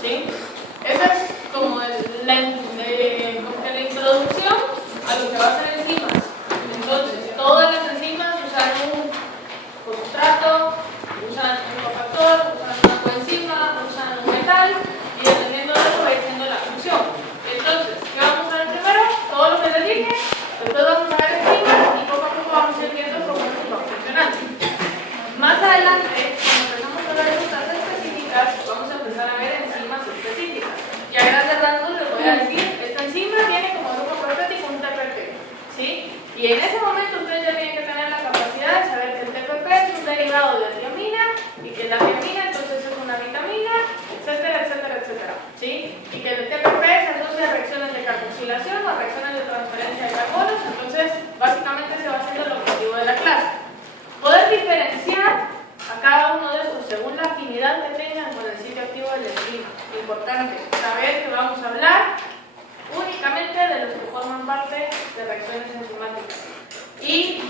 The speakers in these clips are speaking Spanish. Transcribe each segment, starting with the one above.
¿sí? Esa es como la introducción a lo que va a ser enzimas. Entonces, todas las enzimas usan un sustrato, usan un cofactor, usan una coenzima, usan un metal, y dependiendo de eso va siendo la función. Entonces, ¿qué vamos a ver primero? Todo lo que les dije, después vamos a ver enzimas y poco a poco vamos a ir viendo cómo es que va funcionando. Más adelante, cuando empezamos a ver rutas específicas, vamos a empezar a ver enzimas específicas. Y a grandes rasgos les voy a decir, esta enzima tiene como grupo proteínico un TPP, ¿sí? Y en ese momento ustedes ya tienen que tener la capacidad de saber que el TPP es un derivado de la tiamina y que la tiamina entonces es una vitamina, etcétera, etcétera, etcétera, ¿sí? Y que el TPP se asocia a reacciones de carboxilación o a reacciones de transferencia de carbonos. Entonces, básicamente se va haciendo el objetivo de la clase. Poder diferenciar a cada uno de estos según la afinidad que tengan con el sitio activo de la enzima. Importante saber que vamos a hablar únicamente de los que forman parte de reacciones enzimáticas y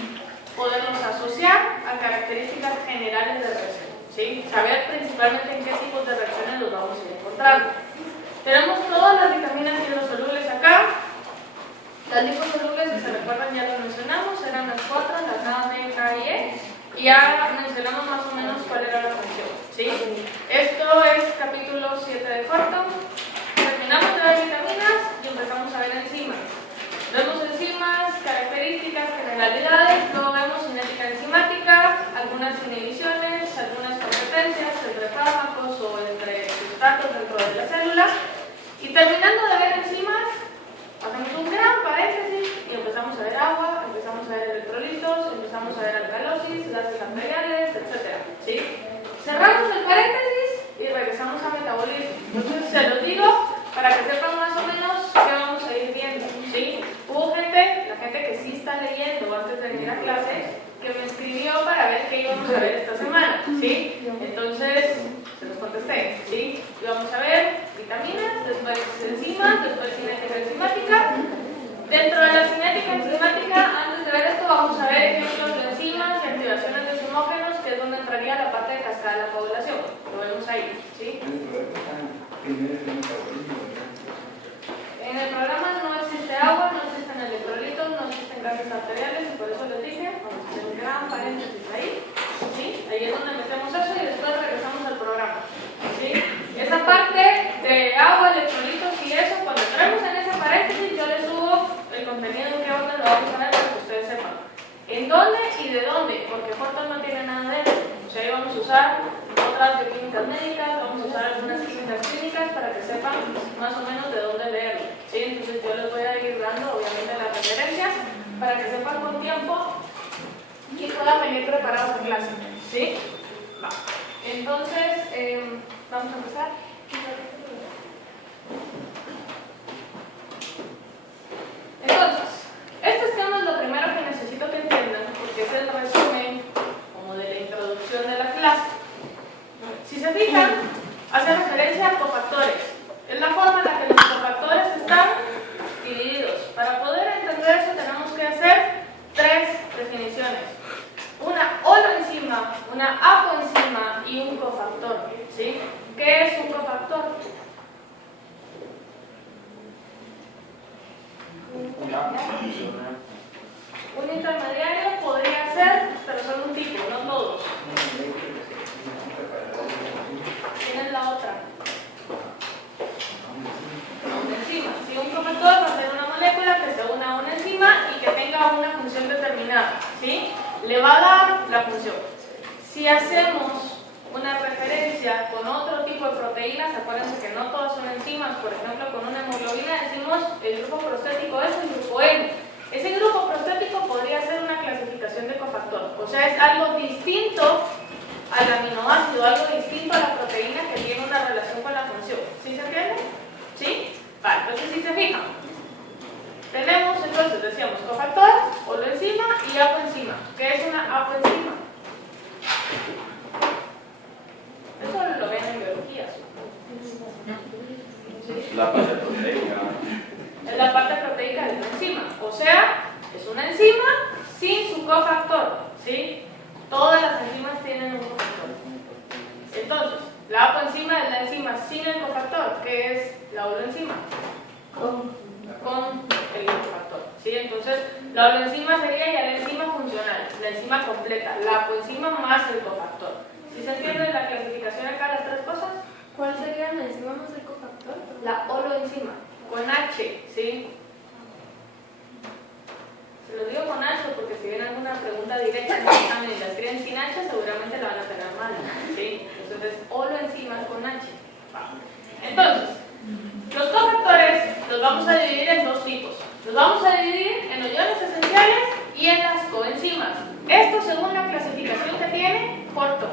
poderlos asociar a características generales de reacción, ¿sí? Saber principalmente en qué tipos de reacciones los vamos a ir encontrando. Tenemos todas las vitaminas hidrosolubles acá. Las liposolubles, si se recuerdan, ya lo mencionamos, eran las 4, las A, B, K y E. Y ya mencionamos más o menos cuál era la función, ¿sí? Esto es capítulo 7 de Horton. Terminamos de ver vitaminas y empezamos a ver enzimas. Vemos enzimas, características, generalidades, luego vemos cinética enzimática, algunas inhibiciones, algunas competencias entre fármacos o entre sustratos dentro de la célula. Y terminando de ver enzimas, hacemos un gran paréntesis y empezamos a ver agua, empezamos a ver electrolitos, empezamos a ver alcalosis, gases arteriales, etc. ¿Sí? Cerramos el paréntesis y regresamos a metabolismo. Entonces se los digo para que sepan más o menos qué vamos a ir viendo. ¿Sí? Hubo gente, la gente que sí está leyendo antes de venir a clase, que me escribió para ver qué íbamos a ver esta semana. ¿Sí? Entonces se los contesté. ¿Sí? Y vamos a ver vitaminas, después enzimas, después cinética enzimática. Dentro de la cinética enzimática, antes de ver esto, vamos a ver ejemplos de enzimas y activaciones de zumógenos, que es donde entraría la parte de cascada de la coagulación. Lo vemos ahí, ¿sí? En el programa no existe agua, no existen electrolitos, no existen gases arteriales, y por eso les dije, vamos a hacer un gran paréntesis ahí, ¿sí? Ahí es donde metemos eso y después regresamos al programa, ¿sí? Esa parte de agua, electrolitos y eso, cuando entremos en ese paréntesis, yo les subo el contenido en qué orden lo vamos a ver para que ustedes sepan. ¿En dónde y de dónde? Porque Horton no tiene nada de eso. O sea, ahí vamos a usar otras bioquímicas médicas, vamos a usar algunas químicas clínicas para que sepan más o menos de dónde leerlo, ¿sí? Entonces yo les voy a ir dando obviamente las referencias para que sepan con tiempo y puedan venir preparados a clase, ¿sí? Va. Entonces, vamos a empezar. Entonces, este esquema es lo primero que necesito que entiendan, porque es el resumen como de la introducción de la clase. Si se fijan, hace referencia a cofactores. Es la forma en la que los cofactores están divididos. Para poder entender eso tenemos que hacer tres definiciones. Una holoenzima, una apoenzima y un cofactor, ¿sí? ¿Qué es un cofactor? Un intermediario podría ser, pero son un tipo, no todos. ¿Quién es la otra? Una enzima. Si un cofactor va a ser una molécula que se una a una enzima y que tenga una función determinada, ¿sí? Le va a dar la función. Si hacemos una referencia con otro tipo de proteínas, acuérdense que no todas son enzimas, por ejemplo con una hemoglobina decimos el grupo prostético es el grupo N. Ese grupo prostético podría ser una clasificación de cofactor, o sea es algo distinto al aminoácido, algo distinto a la proteína que tiene una relación con la función. ¿Sí se entiende? ¿Sí? Vale, entonces si se fijan, tenemos entonces, decíamos, cofactor, holoenzima y apoenzima. ¿Qué es una apoenzima? Eso lo ven en biología. ¿Sí? La parte proteica. Es la parte proteica de una enzima. O sea, es una enzima sin su cofactor. ¿Sí? Todas las enzimas tienen un cofactor. Entonces, la apoenzima es la enzima sin el cofactor. ¿qué es la holoenzima? Con el cofactor, ¿sí? Entonces, la holoenzima sería ya la enzima funcional, la enzima completa, la coenzima más el cofactor. ¿Sí se entiende la clasificación acá de las tres cosas? ¿Cuál sería la enzima más el cofactor? La holoenzima, con H, ¿sí? Se lo digo con H porque si viene alguna pregunta directa en el examen y la escriben sin H, seguramente la van a tener mal, ¿sí? Entonces, holoenzima con H. Entonces, los cofactores los vamos a dividir en dos tipos. Los vamos a dividir en iones esenciales y en las coenzimas. Esto según la clasificación que tiene Horton.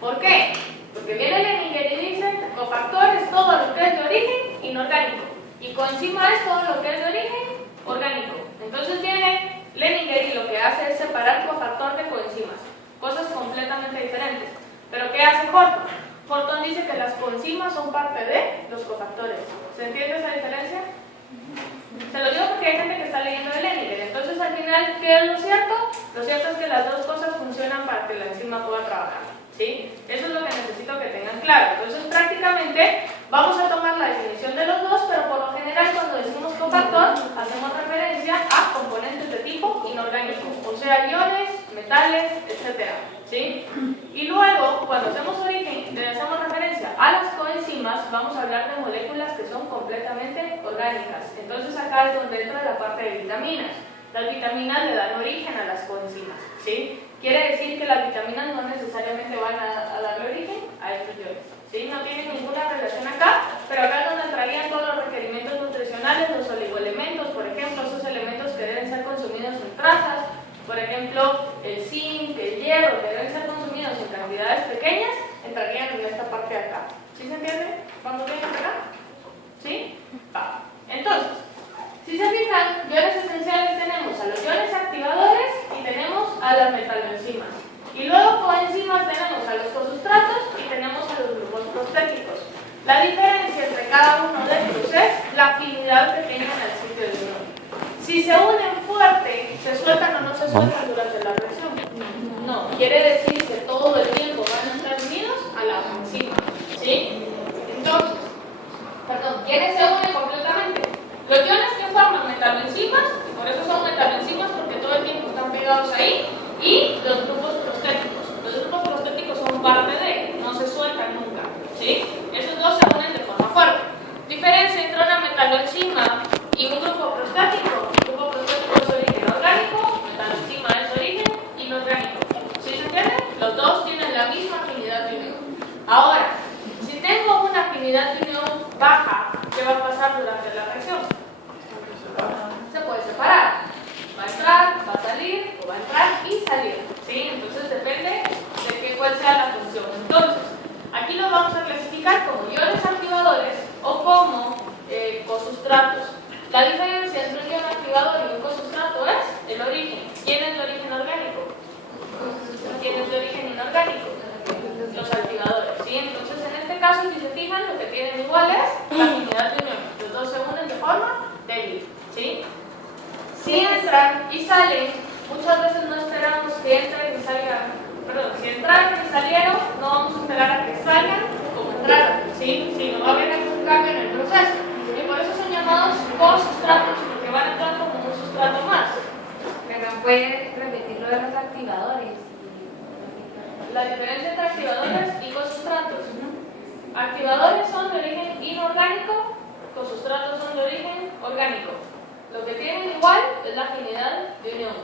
¿Por qué? Porque viene Leninger y dice cofactor es todo lo que es de origen inorgánico y coenzima es todo lo que es de origen orgánico. Entonces viene Leninger y lo que hace es separar cofactor de coenzimas, cosas completamente diferentes. ¿Pero qué hace Horton? Horton dice que las coenzimas son parte de los cofactores. ¿Se entiende esa diferencia? Se lo digo porque hay gente que está leyendo de Leninger. Entonces, al final, ¿qué es lo cierto? Lo cierto es que las dos cosas funcionan para que la enzima pueda trabajar, ¿sí? Eso es lo que necesito que tengan claro. Entonces, prácticamente, vamos a tomar la definición de los dos, pero por lo general, cuando decimos cofactor, hacemos referencia a componentes de tipo inorgánico, o sea, iones, metales, etcétera, ¿sí? Y luego, cuando hacemos origen, le hacemos referencia a las coenzimas, vamos a hablar de moléculas que son completamente orgánicas. Entonces acá es donde entra la parte de vitaminas. Las vitaminas le dan origen a las coenzimas, ¿sí? Quiere decir que las vitaminas no necesariamente van a darle origen a estos iones, ¿sí? No tienen ninguna relación acá, pero acá es donde entrarían todos los requerimientos nutricionales, los oligoelementos, por ejemplo, esos elementos que deben ser consumidos en trazas. Por ejemplo, el zinc, el hierro, que deben ser consumidos en cantidades pequeñas, entrarían en esta parte de acá. ¿Sí se entiende? ¿Vamos bien hasta acá? ¿Sí? Va. Entonces, si se fijan, iones esenciales tenemos a los iones activadores y tenemos a las metaloenzimas. Y luego coenzimas tenemos a los cosustratos y tenemos a los grupos prostéticos. La diferencia entre cada uno de estos es la afinidad que tengan al sitio de unión. Si se unen fuerte, ¿se sueltan o no se sueltan durante la reacción? No, quiere decir que todo el tiempo van a estar unidos a la enzima, ¿sí? Entonces, ¿quiénes se unen completamente? Los iones que forman metaloenzimas, por eso son metaloenzimas porque todo el tiempo están pegados ahí, y los grupos prostéticos. Los grupos prostéticos son parte de, no se sueltan nunca, ¿sí? Esos dos se unen de forma fuerte. Diferencia entre una metaloenzima y un grupo prostático. Un grupo prostático es origen orgánico, metaloenzima es origen inorgánico. ¿Sí se entiende? Los dos tienen la misma afinidad de unión. Ahora, si tengo una afinidad de unión baja, ¿qué va a pasar durante la reacción? Se puede separar. Va a entrar, va a salir, o va a entrar y salir. ¿Sí? Entonces depende de cuál sea la función. Entonces, aquí los vamos a clasificar como iones activadores o como cosustratos. La diferencia entre un ion activador y un cosustrato es el origen. ¿Quién es de origen orgánico? ¿Quién es de origen inorgánico? Los activadores, ¿sí? Entonces, en este caso, si se fijan, lo que tienen igual es la afinidad de unión. Los dos se unen de forma débil, ¿sí? Si entran y salen, muchas veces no esperamos que entren y salgan. Perdón, si entraron y salieron, no vamos a esperar a que salgan como entraron, ¿sí? Si no va a haber algún cambio en el proceso. Y por eso son llamados cosustratos, porque van a entrar como un sustrato más. Pero puede repetir lo de los activadores. La diferencia entre activadores y cosustratos. Activadores son de origen inorgánico, cosustratos son de origen orgánico. Lo que tienen igual es la afinidad de unión.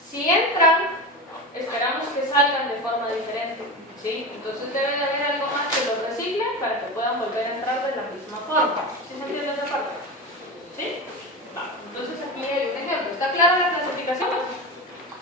Si entran, esperamos que salgan de forma diferente, ¿sí? Entonces debe de haber algo más que los recicle para que puedan volver a entrar de la misma forma. ¿Sí se entiende esa parte? ¿Sí? Va. Entonces aquí hay un ejemplo. ¿Está clara la clasificación?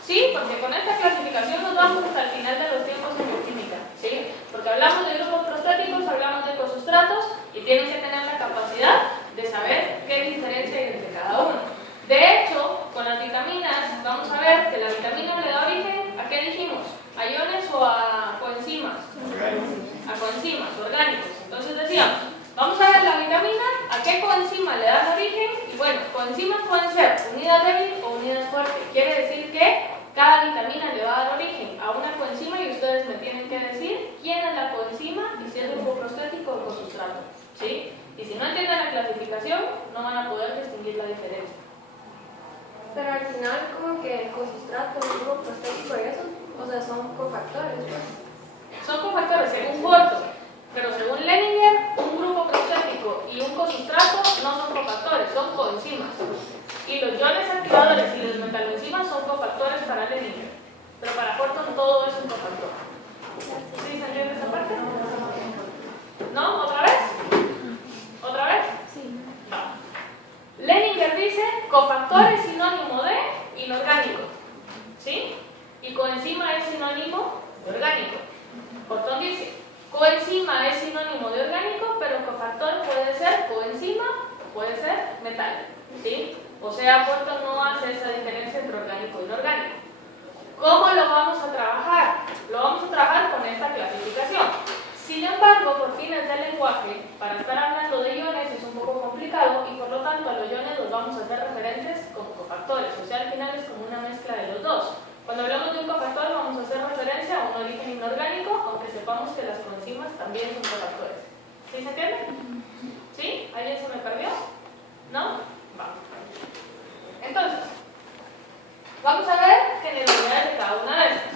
Sí, porque con esta clasificación nos vamos hasta el final de los tiempos en bioquímica, ¿sí? Porque hablamos de grupos prostáticos, hablamos de cosustratos y tienen que tener la capacidad de saber qué diferencia hay entre cada uno. De hecho, con las vitaminas, vamos a ver que la vitamina le da origen, ¿a qué dijimos? ¿A iones o a coenzimas? A coenzimas, orgánicos. Entonces decíamos, vamos a ver la vitamina, ¿a qué coenzima le da origen? Y bueno, coenzimas pueden ser unidad débil o unidad fuerte. Quiere decir que cada vitamina le va a dar origen a una coenzima y ustedes me tienen que decir quién es la coenzima y si es grupo prostático o cosustrato, ¿sí? no van a poder distinguir la diferencia. Pero al final como que el cosistrato, el grupo prostético y eso, o sea, son cofactores, pues. Son cofactores según Gorton, pero según Leninger, un grupo prostético y un cosustrato no son cofactores, son coenzimas. Y los iones activadores y los metaloenzimas son cofactores para Leninger. Pero para Gorton todo es un cofactor. ¿Sí se entiende esa parte? ¿No? ¿Otra vez? ¿Otra vez? Sí. No. Leninger dice cofactor es sinónimo de inorgánico. ¿Sí? Y coenzima es sinónimo de orgánico. Gorton dice coenzima es sinónimo de orgánico, pero cofactor puede ser coenzima o puede ser metal. ¿Sí? O sea, Gorton no hace esa diferencia entre orgánico e inorgánico. ¿Cómo lo vamos a trabajar? Lo vamos a trabajar con esta clasificación. Sin embargo, por fines del lenguaje, para estar hablando de iones es un poco complicado y por lo tanto a los iones los vamos a hacer referentes como cofactores. O sea, al final es como una mezcla de los dos. Cuando hablamos de un cofactor vamos a hacer referencia a un origen inorgánico, aunque sepamos que las coenzimas también son cofactores. ¿Sí se entiende? ¿Sí? ¿Alguien se me perdió? ¿No? Vamos. Entonces, vamos a ver generalidades de cada una de estas.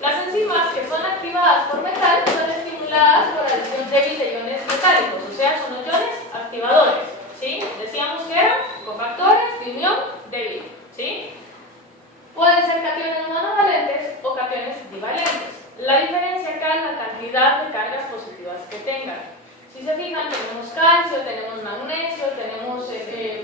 Las enzimas que son activadas por metal son estimuladas por adición débil de iones metálicos, o sea, son los iones activadores. ¿Sí? Decíamos que eran cofactores de unión débil. ¿Sí? Pueden ser cationes monovalentes o cationes divalentes. La diferencia acá es la cantidad de cargas positivas que tengan. Si se fijan, tenemos calcio, tenemos magnesio, tenemos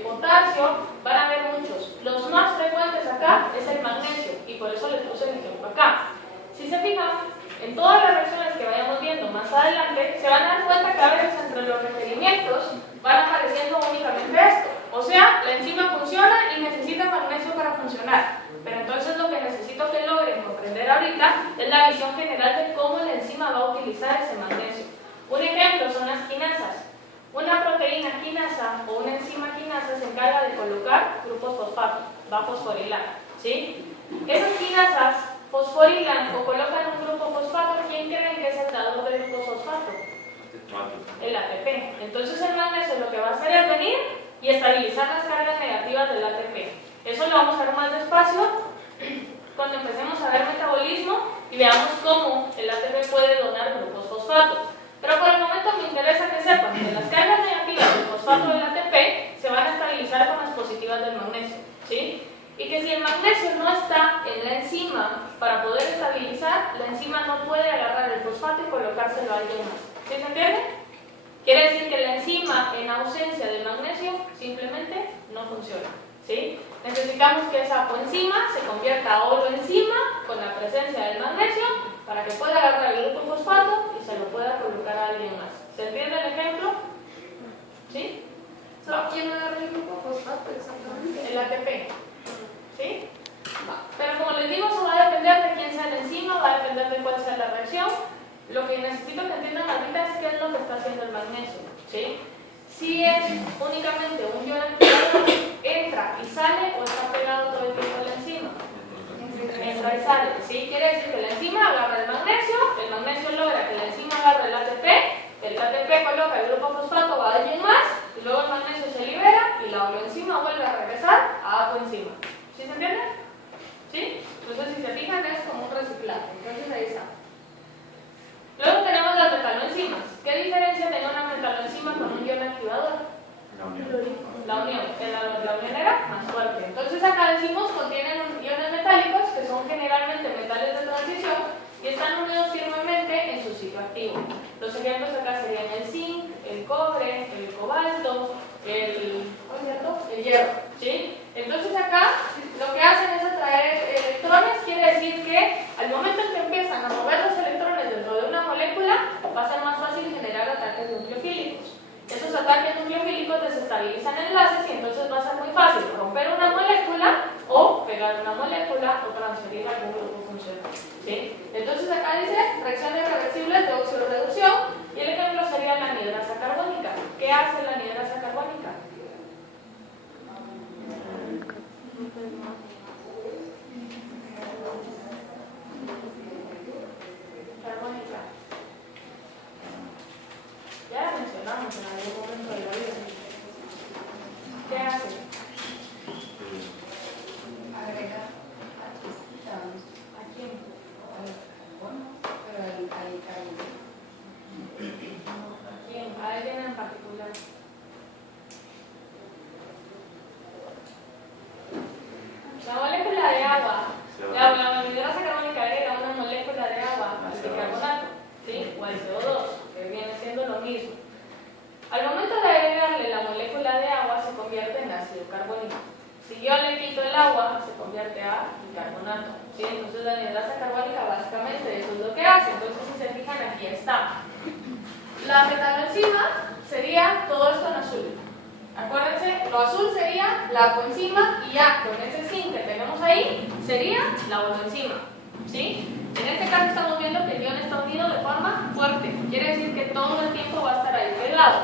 potasio, van a haber muchos. Los más frecuentes acá es el magnesio y por eso les puse el ejemplo acá. Si se fijan, en todas las reacciones que vayamos viendo más adelante, se van a dar cuenta que a veces entre los requerimientos van apareciendo únicamente esto. O sea, la enzima funciona y necesita magnesio para funcionar. Pero entonces lo que necesito que logren comprender ahorita es la visión general de cómo la enzima va a utilizar ese magnesio. Un ejemplo son las quinasas. Una proteína quinasa o una enzima quinasa se encarga de colocar grupos fosfato, va a fosforilar. ¿Sí? Esas quinasas fosforilan o colocan un grupo fosfato. ¿Quién creen que es el dador del grupo fosfato? El ATP. Entonces el magnesio lo que va a hacer es venir y estabilizar las cargas negativas del ATP. Eso lo vamos a ver más despacio cuando empecemos a ver metabolismo y veamos cómo el ATP puede donar grupos fosfato. Pero por el momento me interesa que sepan que las cargas negativas del fosfato del ATP se van a estabilizar con las positivas del magnesio. ¿Sí? Y que si el magnesio no está en la enzima para poder estabilizar, la enzima no puede agarrar el fosfato y colocárselo a alguien más. ¿Sí se entiende? Quiere decir que la enzima en ausencia del magnesio simplemente no funciona. ¿Sí? Necesitamos que esa coenzima se convierta a oroenzima con la presencia del magnesio para que pueda agarrar el grupo fosfato y se lo pueda colocar a alguien más. ¿Se entiende el ejemplo? ¿Sí? ¿Quién agarra el grupo fosfato exactamente? El ATP. ¿Sí? Pero como les digo, eso va a depender de quién sea la enzima, va a depender de cuál sea la reacción. Lo que necesito que entiendan ahorita es qué es lo que está haciendo el magnesio. ¿Sí? Si es únicamente un ion activador, entra y sale o está pegado todo el tiempo a la enzima. Entra y sale. ¿Sí? Quiere decir que la enzima agarra el magnesio logra que la enzima agarre el ATP coloca el grupo fosfato a alguien más, y luego el magnesio se libera y la oroenzima vuelve a regresar a coenzima. ¿Sí se entiende? ¿Sí? Entonces si se fijan es como un reciclaje. Entonces ahí está. Luego tenemos las metaloenzimas. ¿Qué diferencia tiene una metaloenzima con un ion activador? La unión. La unión era más fuerte. Entonces acá decimos contienen iones metálicos que son generalmente metales de transición y están unidos firmemente en su sitio activo. Los ejemplos acá serían el zinc, el cobre, el cobalto, el hierro. ¿Sí? Entonces acá lo que hacen es atraer electrones, quiere decir que al momento en que empiezan a mover los electrones dentro de una molécula va a ser más fácil generar ataques nucleofílicos. Esos ataques nucleofílicos desestabilizan enlaces y entonces va a ser muy fácil romper una molécula o pegar una molécula o transferir algún grupo funcional. ¿Sí? Entonces acá dice reacciones reversibles de oxidorreducción y el ejemplo sería la anhidrasa carbónica. ¿Qué hace la anhidrasa carbónica? Carbónica. Ya la mencionamos en algún momento de la vida. Al momento de agregarle la molécula de agua se convierte en ácido carbónico. Si yo le quito el agua, se convierte a bicarbonato. ¿Sí? Entonces la anhidrasa carbónica básicamente eso es lo que hace. Entonces si se fijan aquí está. La metanoenzima sería todo esto en azul. Acuérdense, lo azul sería la coenzima y ya con ese zinc que tenemos ahí sería la holoenzima. ¿Sí? En este caso estamos viendo que el ion está unido de forma fuerte. Quiere decir que todo el tiempo va a estar ahí pegado.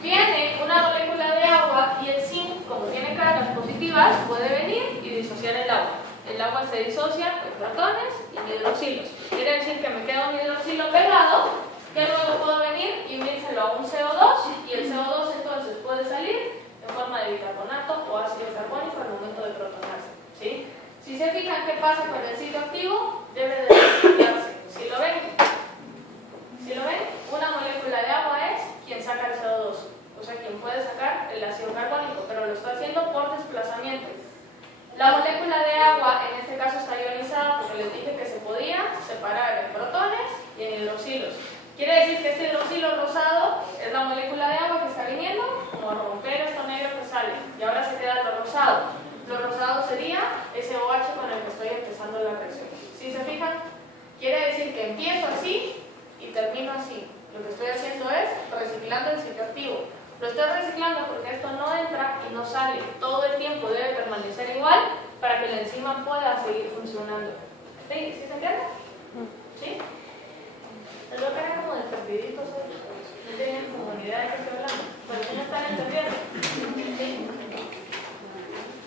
Viene una molécula de agua y el zinc, como tiene cargas positivas, puede venir y disociar el agua. El agua se disocia con protones y hidroxilos. Quiere decir que me queda un hidroxilo pegado, que luego puedo venir y unírselo a un CO2 y el CO2 entonces puede salir en forma de bicarbonato o ácido carbónico al momento de protonarse. ¿Sí? Si se fijan qué pasa con el sitio activo, debe de reciclarse. Si lo ven, una molécula de agua es quien saca el CO2, o sea, quien puede sacar el ácido carbónico, pero lo está haciendo por desplazamiento. La molécula de agua en este caso está ionizada porque les dije que se podía separar en protones y en hidroxilos. Quiere decir que este hidroxilo rosado es la molécula de agua que está viniendo como a romper esto negro que sale y ahora se queda lo rosado. Lo rosado sería ese OH con el que estoy empezando la reacción. Si se fijan, quiere decir que empiezo así y termino así. Lo que estoy haciendo es reciclando el sitio activo. Lo estoy reciclando porque esto no entra y no sale. Todo el tiempo debe permanecer igual para que la enzima pueda seguir funcionando. ¿Sí? ¿Sí se entiende? ¿Sí? Es lo que era como de perdiditos hoy. No tienen como ni idea de qué estoy hablando. Pero sí me están entendiendo. ¿Sí?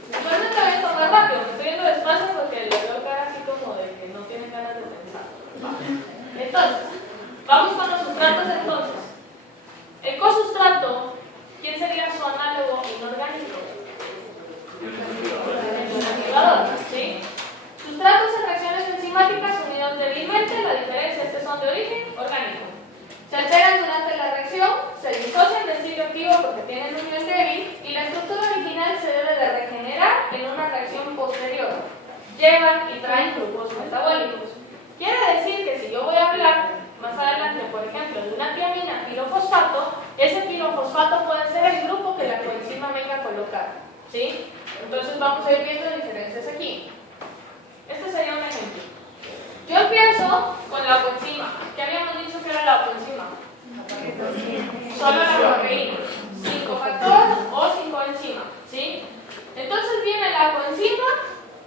Entonces también tomar rápido, me estoy yendo despacio porque le veo cara así como de que no tienen ganas de pensar. Entonces, vamos con los sustratos entonces. El cosustrato, ¿quién sería su análogo inorgánico? El activador, ¿sí? Sustratos en reacciones enzimáticas unidos débilmente, la diferencia es que son de origen orgánico. Se alteran durante la reacción, se disocian del sitio activo porque tienen unión débil y la estructura original se debe de regenerar en una reacción posterior. Llevan y traen grupos metabólicos. Quiere decir que si yo voy a hablar más adelante, por ejemplo, de una tiamina pirofosfato, ese pirofosfato puede ser el grupo que la coenzima venga a colocar. ¿Sí? Entonces vamos a ir viendo diferencias aquí. Este sería un ejemplo. Yo empiezo con la coenzima. ¿Qué habíamos dicho que era la coenzima? Solo la proteína. 5-factor o 5-enzima. ¿Sí? Entonces viene la coenzima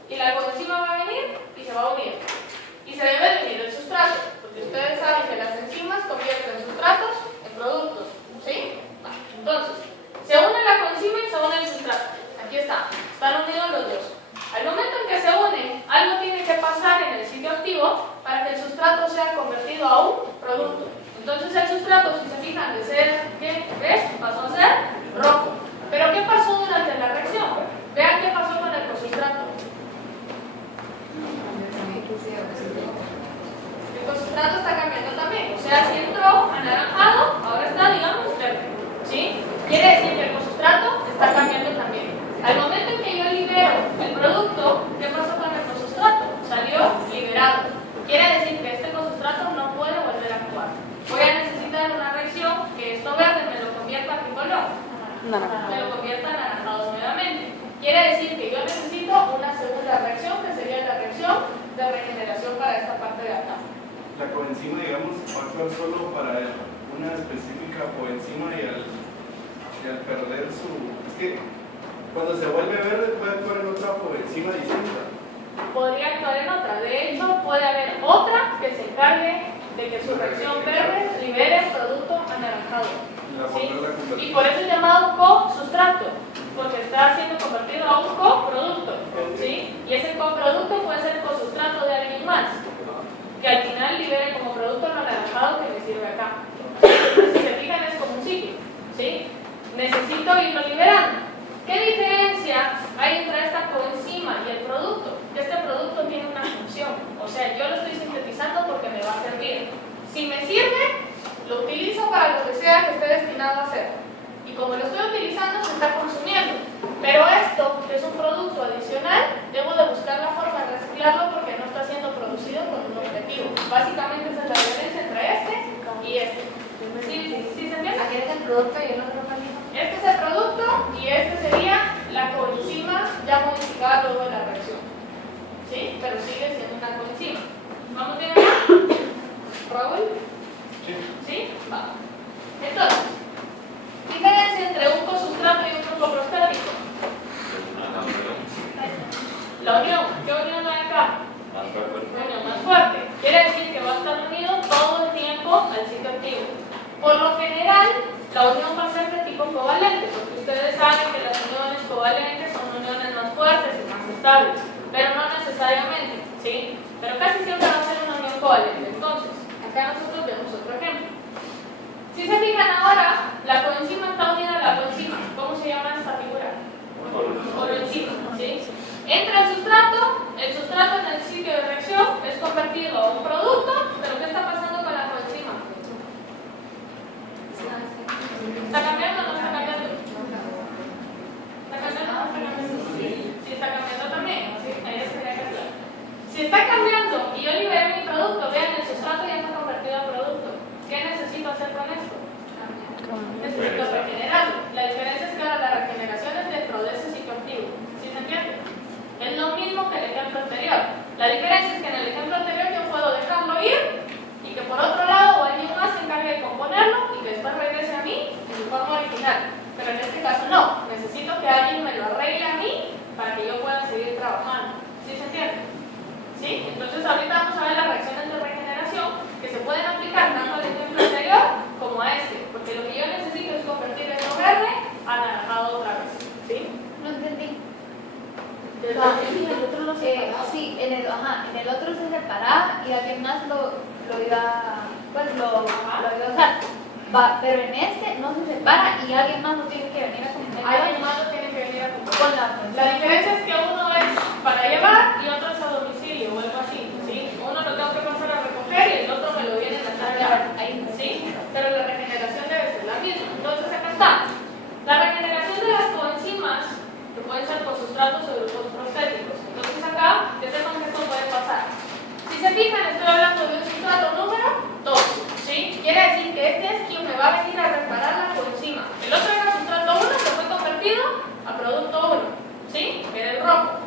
y la coenzima va a venir y se va a unir. Y se debe de unir el sustrato, porque ustedes saben que las enzimas convierten sustratos en productos. ¿Sí? Entonces, se une la coenzima y se une el sustrato. Aquí está. Están unidos los dos. Al momento en que se unen, algo tiene que pasar en el sitio activo para que el sustrato sea convertido a un producto. Entonces el sustrato, si se fijan, de ser, ¿qué? ¿Ves? Pasó a ser rojo. ¿Pero qué pasó durante la reacción? Vean qué pasó con el cosustrato. El cosustrato está cambiando también. O sea, si entró anaranjado, ahora está, digamos, verde. ¿Sí? Quiere decir que el cosustrato está cambiando también. Al momento en que yo libero el producto, ¿qué pasó con el cosustrato? Salió liberado. Quiere decir que este cosustrato no puede volver a actuar. Voy a necesitar una reacción que esto verde me lo convierta a qué color. Me lo convierta a anaranjado nuevamente. Quiere decir que yo necesito una segunda reacción, que sería la reacción de regeneración para esta parte de acá. La coenzima, digamos, va a actuar solo para una específica coenzima y al perder su... Es que cuando se vuelve verde puede actuar en otra coenzima distinta. Podría actuar en otra. De hecho, puede haber otra que se encargue de que su reacción verde libere el producto anaranjado. ¿Sí? Y por eso es llamado co-sustrato, porque está siendo convertido a un coproducto. ¿Sí? Y ese coproducto puede ser cosustrato de alguien más, que al final libere como producto lo anaranjado que me sirve acá. Si se fijan, es como un ciclo. ¿Sí? Necesito irlo liberando. ¿Qué diferencia hay entre esta coenzima y el producto? Que este producto tiene una función. O sea, yo lo estoy sintetizando porque me va a servir. Si me sirve, lo utilizo para lo que sea que esté destinado a hacer. Y como lo estoy utilizando, se está consumiendo. Pero esto, que es un producto adicional, debo de buscar la forma de reciclarlo porque no está siendo producido con un objetivo. Básicamente esa es la diferencia entre este y este. ¿Sí se entiende? Aquí es el producto y el otro palito. Este es el producto y este sería la coenzima ya modificada luego de la reacción. ¿Sí? Pero sigue siendo una coenzima. ¿Vamos bien allá? ¿Raúl? Sí. ¿Sí? Va. Entonces, diferencia entre un cosustrato y un grupo prostático. La unión. ¿Qué unión hay acá? Una unión más fuerte. Quiere decir que va a estar unido todo el tiempo al sitio activo. Por lo general, la unión va a ser de tipo covalente, porque ustedes saben que las uniones covalentes son uniones más fuertes y más estables, pero no necesariamente, ¿sí? Pero casi siempre va a ser una unión covalente. Entonces, acá nosotros vemos otro ejemplo. Si se fijan ahora, la coenzima está unida a la coenzima. ¿Cómo se llama esta figura? Coenzima, ¿sí? Entra el sustrato en el sitio de reacción es convertido a un producto, pero ¿qué está pasando con la coenzima? ¿Está cambiando o no está cambiando? ¿Está cambiando o no está cambiando? Sí, está cambiando también. Ahí es que hay que hacer. Si está cambiando y yo liberé mi producto, vean, el sustrato ya está convertido a producto. ¿Qué necesito hacer con esto? Necesito regenerarlo. La diferencia es que ahora la regeneración es dentro de ese ciclo activo. ¿Sí se entiende? Es lo mismo que el ejemplo anterior. La diferencia es que en el ejemplo anterior yo puedo dejarlo ir y que por otro lado alguien más se encargue de componerlo y que después regrese a mí en su forma original. Pero en este caso no. Necesito que alguien me lo arregle a mí para que yo pueda seguir trabajando. ¿Sí se entiende? ¿Sí? Entonces ahorita vamos a ver las reacciones de regeneración que se pueden aplicar tanto al ejemplo anterior como a este. Porque lo que yo necesito es convertir esto verde a anaranjado otra vez. ¿Sí? No entendí. El otro lo separaba. Sí, en el otro se separaba y alguien más lo iba, pues lo iba a usar. Pero en este no se separa y alguien más no tiene que venir a componer. Alguien más lo tiene que venir a componer. Con La diferencia es que uno es para llevar y otro es a domicilio o algo así, ¿sí? Uno lo tengo que pasar a recoger y el otro me lo viene a traer ahí, ¿sí? Pero la regeneración debe ser la misma. Entonces acá está. La regeneración de las coenzimas, que pueden ser cosustratos o grupos prostéticos. Entonces acá, ¿qué sé con que esto puede pasar? Si se fijan, estoy hablando de un sustrato número 2, ¿sí? Quiere decir que este es quien me va a venir a reparar la coenzima. El otro era sustrato 1 que fue convertido a producto 1, ¿sí? Era el rojo.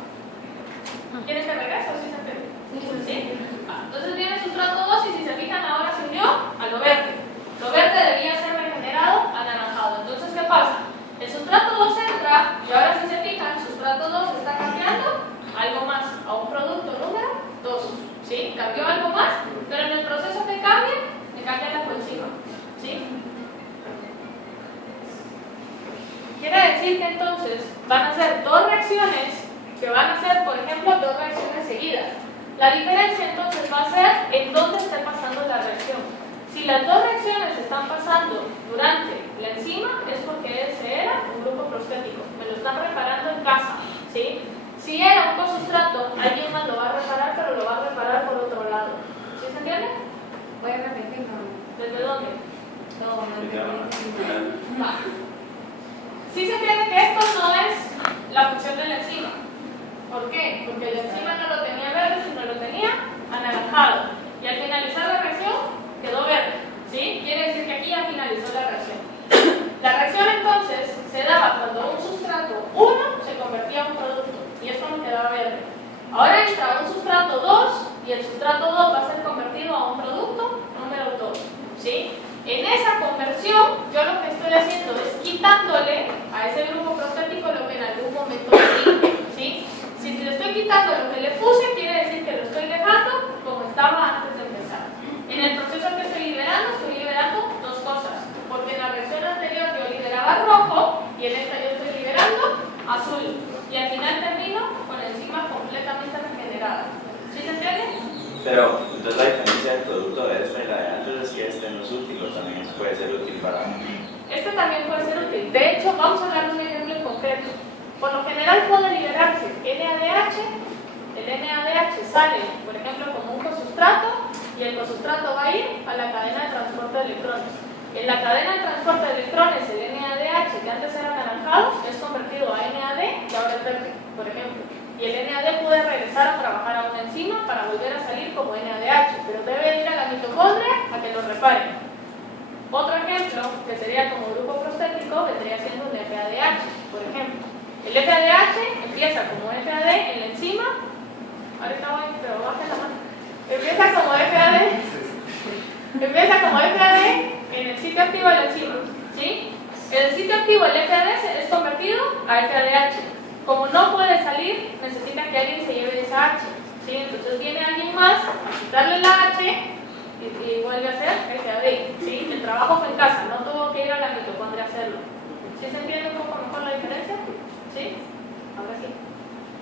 ¿Quieres que regrese o sí se entiende? ¿Sí? Entonces viene el sustrato 2 y si se fijan ahora se unió a lo verde. Lo verde debía ser regenerado a anaranjado. Entonces, ¿qué pasa? El sustrato 2 entra y ahora si se fijan, el sustrato 2 está cambiando algo más a un producto número 2. ¿Sí? Cambió algo más, pero en el proceso que cambia, me cambia la coenzima. ¿Sí? Quiere decir que entonces van a ser dos reacciones que van a ser, por ejemplo, dos reacciones seguidas. La diferencia entonces va a ser en dónde esté pasando la reacción. Si las dos reacciones están pasando durante la enzima, es porque ese era un grupo prostético. Me lo están reparando en casa. ¿Sí? Si era un cosustrato, alguien más lo va a reparar, pero lo va a reparar por otro lado. ¿Sí se entiende? Voy a repetirlo. ¿Desde dónde? No, no entendí. Va. Sí se entiende que esto no es la función de la enzima. ¿Por qué? Porque la enzima no lo tenía verde, sino lo tenía anaranjado. Y al finalizar la reacción, quedó verde. ¿Sí? Quiere decir que aquí ya finalizó la reacción. La reacción entonces se daba cuando un sustrato 1 se convertía a un producto. Y esto me quedaba verde. Ahora entra un sustrato 2 y el sustrato 2 va a ser convertido a un producto número 2. ¿Sí? En esa conversión, yo lo que estoy haciendo es quitándole a ese grupo prostético lo que en algún momento le di. ¿Sí? Si le estoy quitando lo que le puse, quiere decir que lo estoy dejando como estaba antes de empezar. En el proceso que estoy liberando dos cosas. Porque en la reacción anterior yo liberaba rojo y en esta yo estoy liberando azul. Y al final termino con la enzima completamente regenerada. ¿Sí se entiende? Pero, entonces la diferencia del producto de esto y la de antes es que este no es útil o también puede ser útil para... Este también puede ser útil. De hecho, vamos a hablar de un ejemplo en concreto. Por lo general puede liberarse NADH. El NADH sale, por ejemplo, como un cosustrato y el cosustrato va a ir a la cadena de transporte de electrones. En la cadena de transporte de electrones, el NADH, que antes era anaranjado, es convertido a NAD, que ahora es verde, por ejemplo. Y el NAD puede regresar a trabajar a una enzima para volver a salir como NADH, pero debe ir a la mitocondria a que lo repare. Otro ejemplo, que sería como grupo prostético, vendría siendo el FADH, por ejemplo. El FADH empieza como FAD en la enzima, ahorita voy, pero bajen la mano. Empieza como FAD en el sitio activo de la enzima, ¿sí? El sitio activo del FAD es convertido a FADH. Como no puede salir, necesita que alguien se lleve esa H, ¿sí? Entonces viene alguien más a quitarle la H y vuelve a hacer FAD, ¿sí? El trabajo fue en casa, no tuvo que ir a la mitocondria a hacerlo. ¿Sí se entiende un poco mejor la diferencia? ¿Sí? Ahora sí.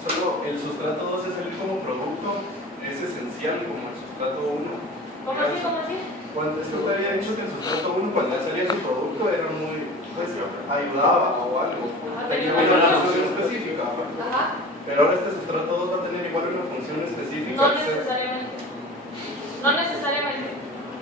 Solo el sustrato 2 es salir como producto, es esencial como el sustrato 1. ¿Cómo así? ¿Cómo así? Cuando yo te había dicho que el sustrato 1, cuando él salía su producto, era muy, pues, ayudaba o algo. Tenía una función específica. Ajá. Pero ahora este sustrato 2 va a tener igual una función específica. No necesariamente. No necesariamente.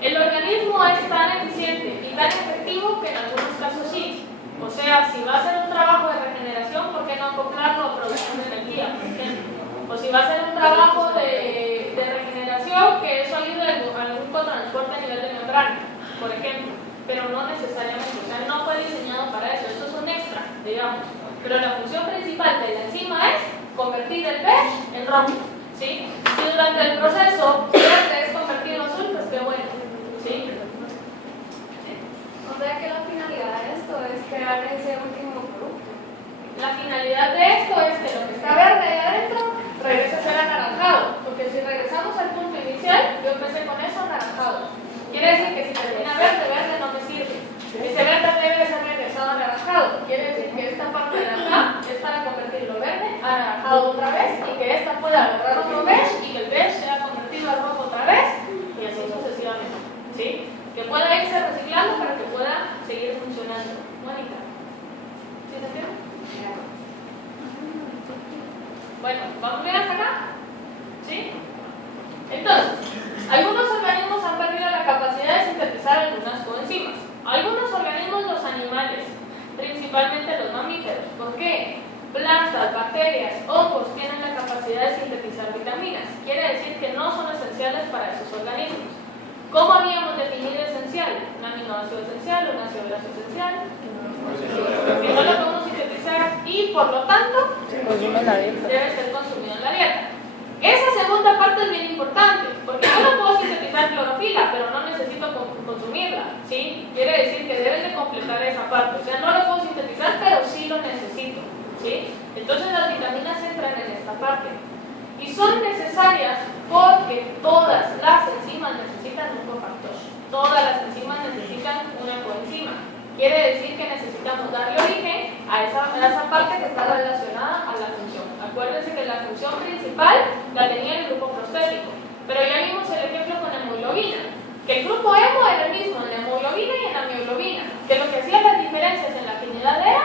El organismo es tan eficiente y tan efectivo que en algunos casos sí. O sea, si va a hacer un trabajo de regeneración, ¿por qué no acoplarlo a producción de energía, por ejemplo? O si va a hacer un trabajo de regeneración, que eso ayude al transporte a nivel de membrana, por ejemplo. Pero no necesariamente, o sea, no fue diseñado para eso, eso es un extra, digamos. Pero la función principal de la enzima es convertir el beige en rojo, ¿sí? Si durante el proceso verde es convertido azul, pues qué bueno, ¿sí? O sea que la finalidad de esto es crear ese último producto. La finalidad de esto es que lo que está verde ahí adentro regrese a ser anaranjado, porque si regresamos al punto inicial, yo empecé con eso anaranjado. Quiere decir que si termina verde, verde no me sirve. Ese verde debe ser regresado a anaranjado. Quiere decir que esta parte de acá es para convertirlo verde a anaranjado otra vez y que esta pueda agarrar otro beige y que el beige sea convertido a rojo otra vez y así sucesivamente, ¿sí? Que pueda irse reciclando para que pueda seguir funcionando. Mónica, ¿sí se entiende? Bueno, ¿vamos bien hasta acá? ¿Sí? Entonces, algunos organismos han perdido la capacidad de sintetizar algunas coenzimas. Algunos organismos, los animales, principalmente los mamíferos. ¿Por qué? Plantas, bacterias, hongos tienen la capacidad de sintetizar vitaminas. Quiere decir que no son esenciales para esos organismos. ¿Cómo habíamos definido esencial? Un aminoácido esencial, un ácido graso esencial. Que no lo podemos sintetizar y por lo tanto debe ser consumido en la dieta. Esa segunda parte es bien importante, porque yo no puedo sintetizar clorofila, pero no necesito consumirla, ¿sí? Quiere decir que deben de completar esa parte. O sea, no lo puedo sintetizar, pero sí lo necesito, ¿sí? Entonces las vitaminas entran en esta parte. Y son necesarias porque todas las enzimas necesitan un cofactor. Todas las enzimas necesitan una coenzima. Quiere decir que necesitamos darle origen a esa parte que está relacionada a la función. Acuérdense que la función principal la tenía el grupo prostético. Pero ya vimos el ejemplo con la hemoglobina. Que el grupo hemo era el mismo en la hemoglobina y en la mioglobina. Que lo que hacía las diferencias en la afinidad era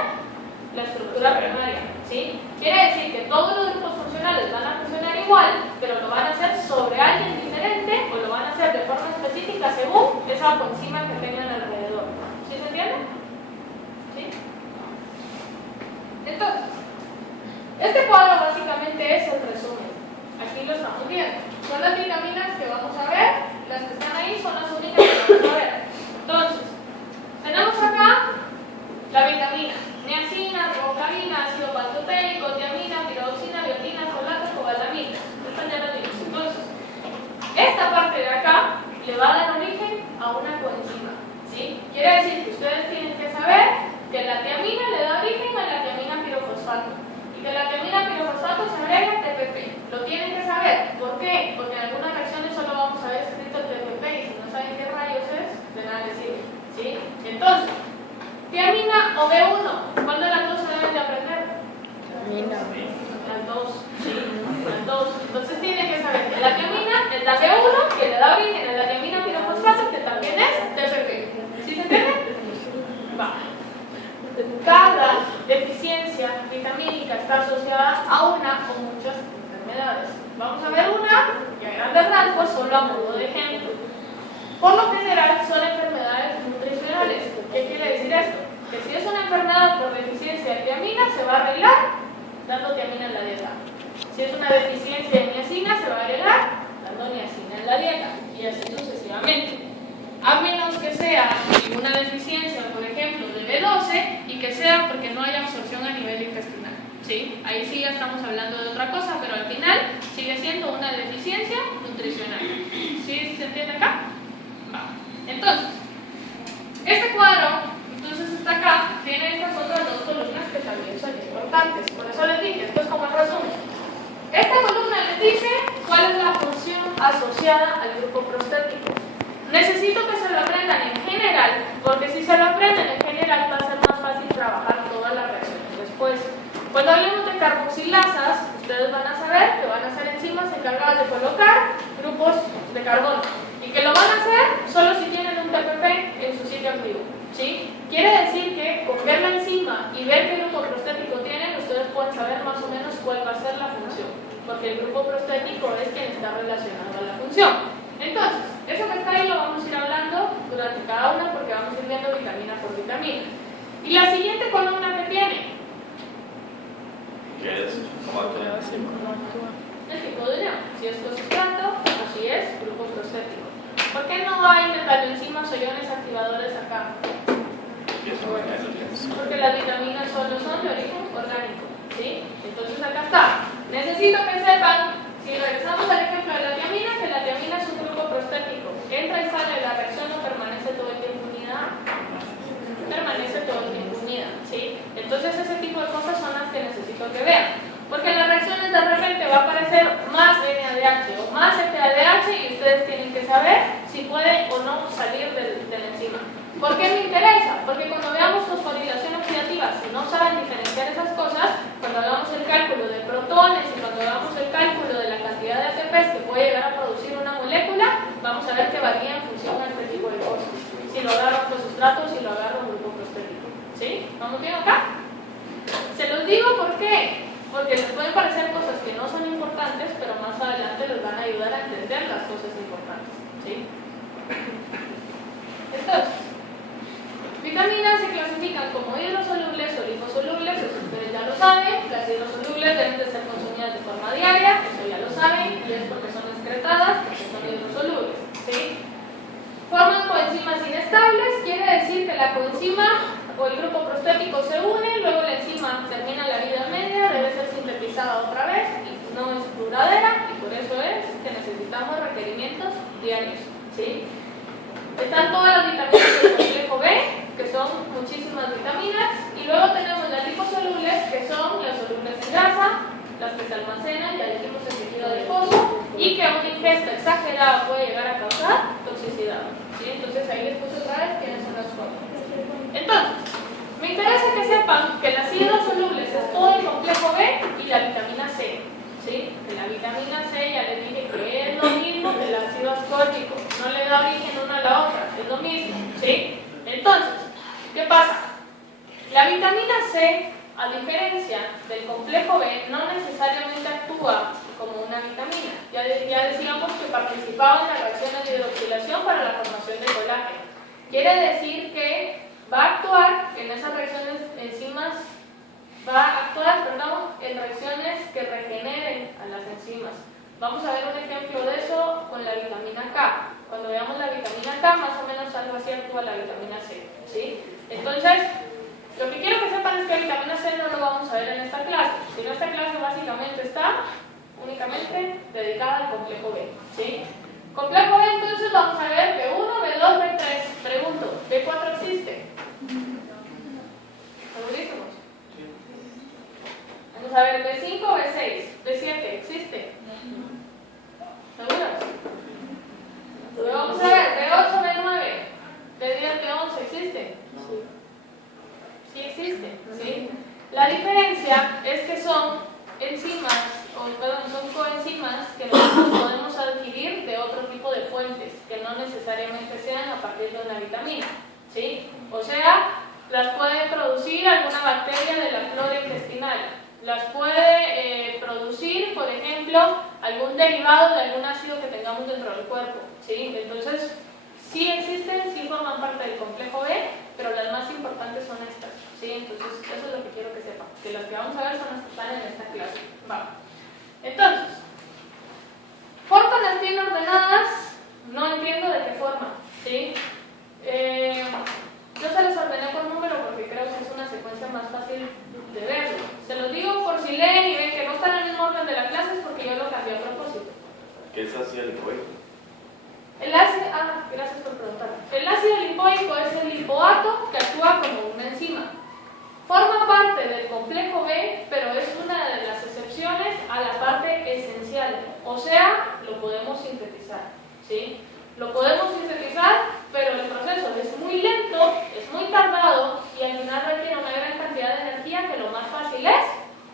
la estructura primaria, ¿sí? Quiere decir que todos los grupos funcionales van a funcionar igual, pero lo van a hacer sobre alguien diferente o lo van a hacer de forma específica según esa coenzima que tengan alrededor. ¿Sí se entiende? ¿Sí? Entonces, este cuadro básicamente es el resumen. Aquí lo estamos viendo. Son las vitaminas que vamos a ver. Las que están ahí son las únicas que vamos a ver. Entonces, tenemos acá la vitamina niacina, riboflavina, ácido pantoténico, tiamina, tiroxina, biotina, folato, cobalamina. Estas ya las vimos. Entonces, esta parte de acá le va a dar origen a una coenzima, ¿sí? Quiere decir que ustedes tienen que saber que la tiamina le da origen a la tiamina pirofosfato y que la tiamina pirofosfato se agrega TPP. Lo tienen que saber. ¿Por qué? Porque en algunas reacciones solo vamos a ver escrito el TPP y si no saben qué rayos es, de nada les sirve, ¿sí? Entonces, tiamina o B1, ¿cuál de las dos se deben de aprender? Tiamina. Las dos, sí, las dos. Entonces tienen que saber que la tiamina es la B1 que le da origen a la tiamina pirofosfato que también es TPP. ¿Sí se entiende? Va. Cada deficiencia vitamínica está asociada a una o muchas enfermedades. Vamos a ver una que a grandes rasgos, solo a modo de ejemplo. Por lo general son enfermedades nutricionales. ¿Qué quiere decir esto? Que si es una enfermedad por deficiencia de tiamina, se va a arreglar dando tiamina en la dieta. Si es una deficiencia de niacina, se va a arreglar dando niacina en la dieta. Y así sucesivamente. A menos que sea una deficiencia, por ejemplo, de B12 y que sea porque no hay absorción a nivel intestinal. ¿Sí? Ahí sí ya estamos hablando de otra cosa, pero al final sigue siendo una deficiencia nutricional. ¿Sí se entiende acá? Va. Entonces, este cuadro, entonces está acá, tiene estas otras dos columnas que también son importantes. Por eso les dije, esto es como el resumen. Esta columna les dice cuál es la función asociada al grupo prostático. Necesito que se lo aprendan en general, porque si se lo aprenden en general va a ser más fácil trabajar todas las reacciones después. Cuando hablemos de carboxilasas, ustedes van a saber que van a ser enzimas encargadas de colocar grupos de carbono y que lo van a hacer solo si tienen un TPP en su sitio activo. ¿Sí? Quiere decir que con ver la enzima y ver qué grupo prostático tienen, ustedes pueden saber más o menos cuál va a ser la función, porque el grupo prostático es quien está relacionado a la función. Entonces, eso que está ahí lo vamos a ir hablando durante cada una porque vamos a ir viendo vitamina por vitamina. Y la siguiente columna que tiene, ¿qué es? ¿Cómo actúa? el tipo de unión, si es cosistrato o si es grupo prostático. ¿Por qué no hay metaloenzimas o iones activadores acá? Porque las vitaminas solo son de origen orgánico, ¿sí? Entonces acá está. Necesito que sepan, si regresamos al ejemplo de la tiamina, que la tiamina es un grupo prostático. Entra y sale de la reacción, no permanece todo el tiempo unida. Permanece todo el tiempo unida, ¿sí? Entonces ese tipo de cosas son las que necesito que vean. Porque en las reacciones de repente va a aparecer más NADH o más FADH y ustedes tienen que saber si puede o no salir de la enzima. ¿Por qué me interesa? Porque cuando veamos fosforilación oxidativa, si no saben diferenciar esas cosas, cuando hagamos el cálculo de protones y cuando hagamos el cálculo de la cantidad de ATPs que puede llegar a producir una molécula, vamos a ver que varía en función a este tipo de cosas. Si lo agarro con sustratos, si lo agarro en grupo prostático. ¿Sí? ¿Vamos bien acá? Se los digo ¿por qué? Porque les pueden parecer cosas que no son importantes, pero más adelante les van a ayudar a entender las cosas importantes. ¿Sí? Entonces, vitaminas se clasifican como hidrosolubles o liposolubles, eso ustedes ya lo saben. Las hidrosolubles deben de ser consumidas de forma diaria, eso ya lo saben, y es porque son excretadas, porque son hidrosolubles. ¿Sí? Forman coenzimas inestables, quiere decir que la coenzima o el grupo prostático se une, luego la enzima termina la vida media, debe ser sintetizada otra vez y no es duradera, y por eso es que necesitamos requerimientos diarios. ¿Sí? Están todas las vitaminas del complejo B, que son muchísimas vitaminas, y luego tenemos las liposolubles, que son las solubles en grasa, las que se almacenan, ya dijimos en tejido adiposo, y que una ingesta exagerada puede llegar a causar toxicidad. ¿Sí? Entonces ahí les puse otra vez quiénes son las formas. Entonces, me interesa que sepan que las hidrosolubles es todo el complejo B y la vitamina C. ¿Sí? Que la vitamina C ya les dije que es lo mismo que el ácido ascórbico, no le da origen una a la otra, es lo mismo. ¿Sí? Entonces, ¿qué pasa? La vitamina C, a diferencia del complejo B, no necesariamente actúa como una vitamina. Ya decíamos que participaba en las reacciones de hidroxilación para la formación de colágeno. Quiere decir que va a actuar en esas reacciones enzimas, va a actuar, en reacciones que regeneren a las enzimas. Vamos a ver un ejemplo de eso con la vitamina K. Cuando veamos la vitamina K, más o menos algo así actúa la vitamina C. ¿Sí? Entonces, lo que quiero que sepan es que la vitamina C no lo vamos a ver en esta clase, sino esta clase básicamente está únicamente dedicada al complejo B. ¿Sí? Complejo B, entonces vamos a ver B1, B2, B3. Pregunto, ¿B4 existe? ¿Segurísimos? Vamos a ver, B5, B6, B7, ¿existe? ¿Seguros? Luego vamos a ver, B8, B9, B10, B11, ¿existe? Sí existe, ¿sí? La diferencia es que son enzimas, son coenzimas que nosotros podemos adquirir de otro tipo de fuentes, que no necesariamente sean a partir de una vitamina, ¿sí? O sea, las puede producir alguna bacteria de la flora intestinal, las puede producir, por ejemplo, algún derivado de algún ácido que tengamos dentro del cuerpo, ¿sí? Entonces, sí existen, sí forman parte del complejo B, pero las más importantes son estas, ¿sí? Entonces, eso es lo que quiero que sepan, que las que vamos a ver son las que están en esta clase. Va. Entonces, ¿por qué las tiene ordenadas? No entiendo de qué forma, ¿sí? es ácido lipoico? Gracias por preguntar. El ácido lipoico es el lipoato que actúa como una enzima. Forma parte del complejo B, pero es una de las excepciones a la parte esencial. O sea, lo podemos sintetizar, ¿sí? Lo podemos sintetizar, pero el proceso es muy lento, es muy tardado y al final requiere una gran cantidad de energía que lo más fácil es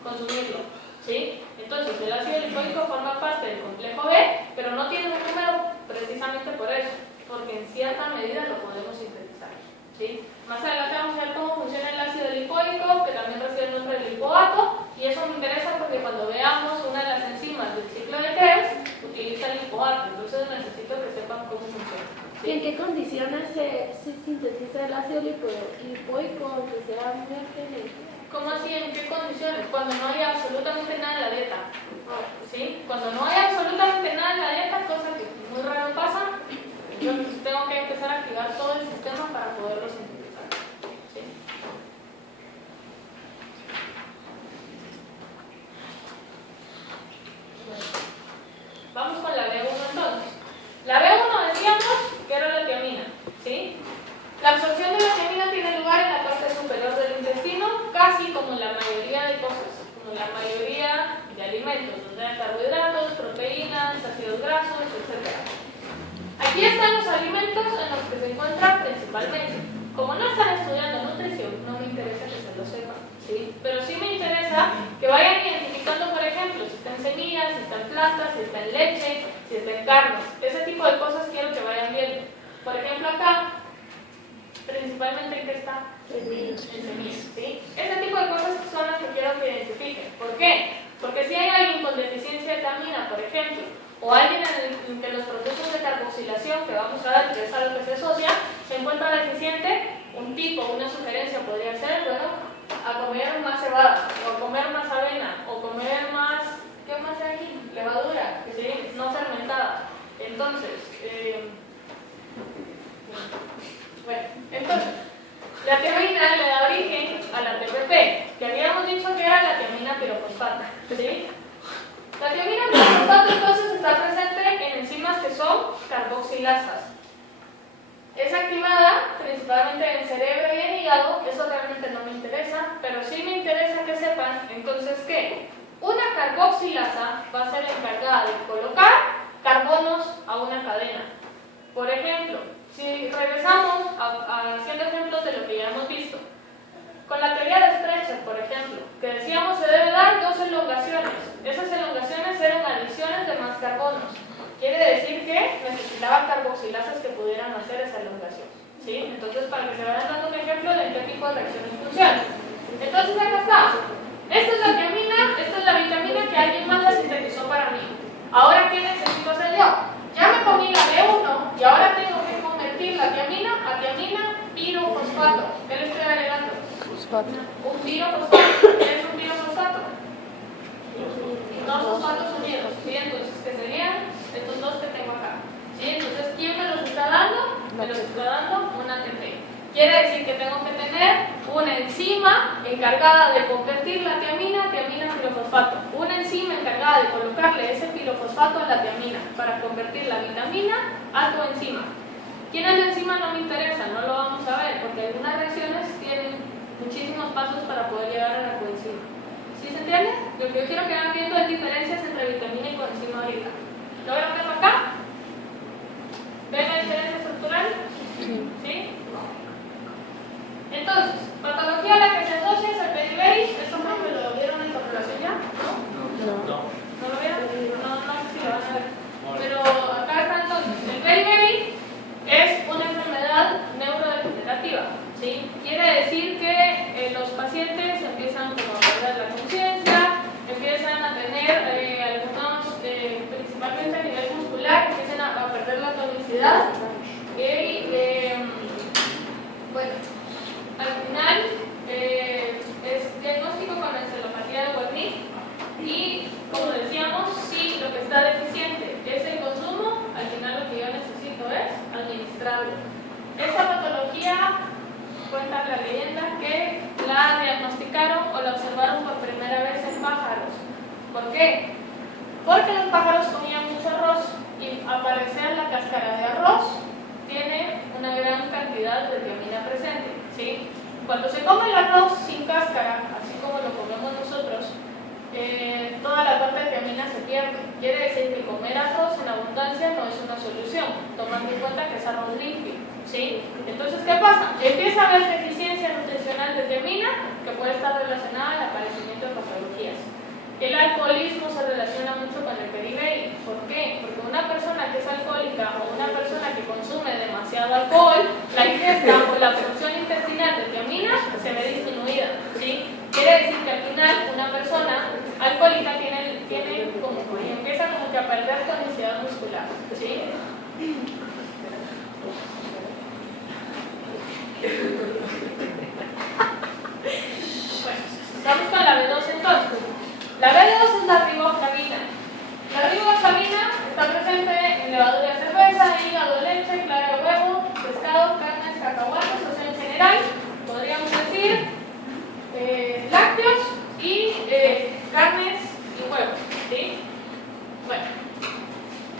consumirlo, ¿sí? Entonces, el ácido lipoico forma parte del complejo B, pero no tiene un número precisamente por eso, porque en cierta medida lo podemos sintetizar, ¿sí? Más adelante vamos a ver cómo funciona el ácido lipoico, que también recibe el nombre de lipoato, y eso me interesa porque cuando veamos una de las enzimas del ciclo de Krebs, utiliza el lipoato, entonces necesito que sepan cómo funciona. ¿Y en qué condiciones se sintetiza el ácido lipoico que sea muy alto? ¿Cómo así? ¿En qué condiciones? Cuando no hay absolutamente nada en la dieta. ¿Sí? Cuando no hay absolutamente nada en la dieta, cosa que muy raro pasa, yo tengo que empezar a activar todo el sistema para poderlo sintetizar. ¿Sí? Bueno, vamos con la B1 entonces. La B1 decíamos que era la tiamina, ¿sí? La absorción de la tiamina tiene lugar en la parte superior del intestino, casi como la mayoría de cosas, como la mayoría de alimentos, donde hay carbohidratos, proteínas, ácidos grasos, etc. Aquí están los alimentos en los que se encuentran principalmente. Como no están estudiando nutrición, no me interesa que se lo sepan, ¿sí? Pero sí me interesa que vayan identificando, por ejemplo, si está en semillas, si está en plantas, si está en leche, si está en carnes. Ese tipo de cosas quiero que vayan viendo. Por ejemplo, acá, principalmente en qué está, en semillas, ¿sí? Ese tipo de cosas son las que quiero que identifiquen. ¿Por qué? Porque si hay alguien con deficiencia de tiamina, por ejemplo, o alguien en que los procesos de carboxilación, que vamos a ver que es a lo que se asocia, se encuentra deficiente, un tipo, una sugerencia podría ser, bueno, a comer más cebada, o a comer más avena, o comer más, ¿qué más hay aquí? Levadura, que sí, no fermentada. Entonces, la tiamina le da origen a la TPP, que habíamos dicho que era la tiamina pirofosfato, ¿sí? La tiamina pirofosfato entonces está presente en enzimas que son carboxilasas. Es activada principalmente en cerebro y en hígado, eso realmente no me interesa, pero sí me interesa que sepan entonces que una carboxilasa va a ser encargada de colocar carbonos a una cadena. Por ejemplo, si regresamos haciendo ejemplos de lo que ya hemos visto, con la teoría de Sprecher, por ejemplo, que decíamos se debe dar 2 elongaciones. Esas elongaciones eran adiciones de más carbonos. Quiere decir que necesitaban carboxilasas que pudieran hacer esa elongación, ¿sí? Entonces, para que se vayan dando un ejemplo de en qué tipo de reacciones funcionan. Entonces, acá está. Esta es la tiamina, esta es la vitamina que alguien más la sintetizó para mí. Ahora, ¿qué necesito hacer yo? Ya me comí la B1 y ahora tengo que convertir la tiamina a tiamina pirofosfato. ¿Qué le estoy agregando? Un pirofosfato. ¿Qué es un pirofosfato? 2 fosfatos unidos. ¿Sí? Entonces, ¿qué serían estos 2 que tengo acá? ¿Sí? Entonces, ¿quién me los está dando? Me los está dando una ATP. Quiere decir que tengo que tener una enzima encargada de convertir la tiamina a tiamina pirofosfato. Una enzima encargada de colocarle ese pirofosfato a la tiamina para convertir la vitamina a tu enzima. ¿Quién es la enzima? No me interesa, no lo vamos a ver, porque algunas reacciones tienen muchísimos pasos para poder llegar a la coenzima. ¿Sí se entiende? Lo que yo quiero que vayan viendo es diferencias entre vitamina y coenzima ahorita. ¿Logran ver acá? ¿Ven la diferencia estructural? ¿Sí? Entonces, patología a la que se asocia es el beriberi. ¿Esto no me lo vieron en correlación ya? ¿No lo vieron? No sé si lo van a ver. Pero acá está entonces. El beriberi es una enfermedad neurodegenerativa, ¿sí? Quiere decir que los pacientes empiezan como a perder la conciencia, empiezan a tener algunos, principalmente a nivel muscular, empiezan a perder la tonicidad y, bueno, al final es diagnóstico con encefalopatía de Wernicke y, como decíamos, si lo que está deficiente es el consumo, al final lo que yo necesito es administrarlo. Esta patología, cuenta la leyenda, que la diagnosticaron o la observaron por primera vez en pájaros. ¿Por qué? Porque los pájaros comían mucho arroz aparecer la cáscara de arroz, tiene una gran cantidad de tiamina presente, ¿sí? Cuando se come el arroz sin cáscara, así como lo comemos nosotros, toda la parte de tiamina se pierde. Quiere decir que comer arroz en abundancia no es una solución, tomando en cuenta que es arroz limpio, ¿sí? Entonces, ¿qué pasa? Empieza a haber deficiencia nutricional de tiamina que puede estar relacionada al aparecimiento de patologías. El alcoholismo se relaciona mucho con el beriberi. ¿Por qué? Porque una persona que es alcohólica o una persona que consume demasiado alcohol, la ingesta o la absorción intestinal de tiamina se ve disminuida, ¿sí? Quiere decir que al final una persona alcohólica empieza como que a perder tonicidad muscular, ¿sí? Bueno, vamos con la B2 entonces. La B2 es la riboflavina. La riboflavina está presente en levadura de cerveza, hígado, leche, clara de huevo, pescado, carnes, cacahuates, o sea, en general, podríamos decir lácteos y carnes y huevos, ¿sí? Bueno,